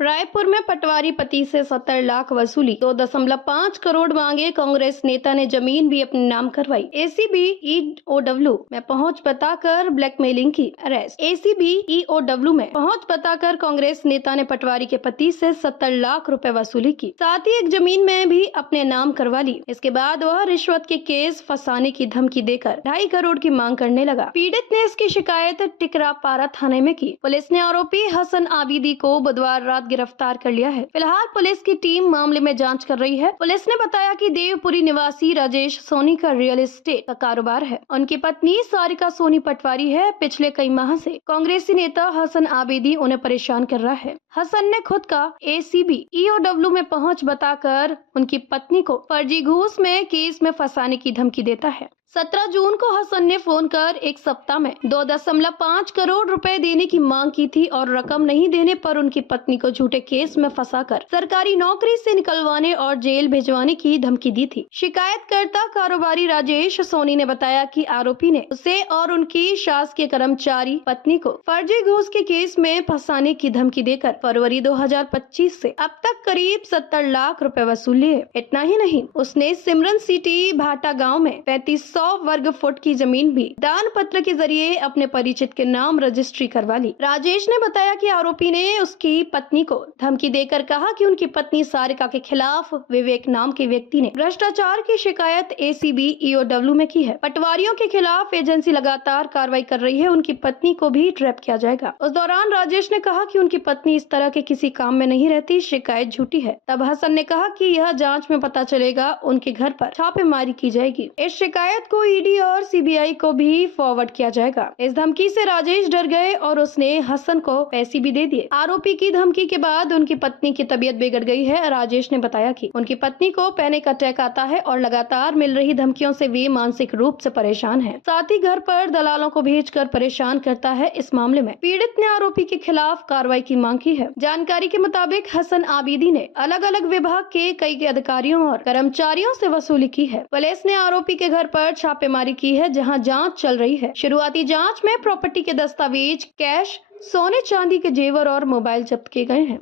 रायपुर में पटवारी पति से 70 लाख वसूली, 2.5 करोड़ मांगे। कांग्रेस नेता ने जमीन भी अपने नाम करवाई। एसीबी ईओडब्ल्यू में पहुंच बताकर ब्लैकमेलिंग की। अरेस्ट। एसीबी ईओडब्ल्यू में पहुंच बताकर कांग्रेस नेता ने पटवारी के पति से 70 लाख रुपए वसूली की, साथ ही एक जमीन में भी अपने नाम करवा ली। इसके बाद वह रिश्वत के केस फंसाने की धमकी देकर 2.5 करोड़ की मांग करने लगा। पीड़ित ने इसकी शिकायत टिकरापारा थाने में की। पुलिस ने आरोपी हसन आबिदी को बुधवार रात गिरफ्तार कर लिया है। फिलहाल पुलिस की टीम मामले में जांच कर रही है। पुलिस ने बताया कि देवपुरी निवासी राजेश सोनी का रियल एस्टेट का कारोबार है। उनकी पत्नी सारिका सोनी पटवारी है। पिछले कई माह से कांग्रेसी नेता हसन आबिदी उन्हें परेशान कर रहा है। हसन ने खुद का एसीबी ईओडब्ल्यू में पहुंच बताकर उनकी पत्नी को फर्जी घूस में केस में फंसाने की धमकी देता है। 17 जून को हसन ने फोन कर एक सप्ताह में 2.5 करोड़ रुपए देने की मांग की थी और रकम नहीं देने पर उनकी पत्नी को झूठे केस में फंसाकर सरकारी नौकरी से निकलवाने और जेल भिजवाने की धमकी दी थी। शिकायतकर्ता कारोबारी राजेश सोनी ने बताया कि आरोपी ने उसे और उनकी शासकीय कर्मचारी पत्नी को फर्जी घूस के केस में फंसाने की धमकी देकर फरवरी 2025 से अब तक करीब 70 लाख रुपए वसूल लिए। इतना ही नहीं, उसने सिमरन सिटी भाटा गाँव में 3500 वर्ग फुट की जमीन भी दान पत्र के जरिए अपने परिचित के नाम रजिस्ट्री करवा ली। राजेश ने बताया कि आरोपी ने उसकी पत्नी को धमकी देकर कहा कि उनकी पत्नी सारिका के खिलाफ विवेक नाम के व्यक्ति ने भ्रष्टाचार की शिकायत एसीबी ईओडब्ल्यू में की है। पटवारियों के खिलाफ एजेंसी लगातार कार्रवाई कर रही है। उनकी पत्नी को भी ट्रैप किया जाएगा। उस दौरान राजेश ने कहा कि उनकी पत्नी इस तरह के किसी काम में नहीं रहती, शिकायत झूठी है। तब हसन ने कहा कि यह जांच में पता चलेगा, उनके घर पर छापेमारी की जाएगी। इस शिकायत को ईडी और सीबीआई को भी फॉरवर्ड किया जाएगा। इस धमकी से राजेश डर गए और उसने हसन को पैसे भी दे दिए। आरोपी की धमकी के बाद उनकी पत्नी की तबीयत बिगड़ गई है। राजेश ने बताया कि उनकी पत्नी को पैनिक अटैक आता है और लगातार मिल रही धमकियों से वे मानसिक रूप से परेशान है। साथ ही घर पर दलालों को भेजकर परेशान करता है। इस मामले में पीड़ित ने आरोपी के खिलाफ कार्रवाई की मांग की है। जानकारी के मुताबिक हसन आबिदी ने अलग अलग विभाग के कई अधिकारियों और कर्मचारियों से वसूली की है। पुलिस ने आरोपी के घर पर छापेमारी की है, जहां जांच चल रही है। शुरुआती जांच में प्रॉपर्टी के दस्तावेज, कैश, सोने चांदी के जेवर और मोबाइल जब्त किए गए हैं।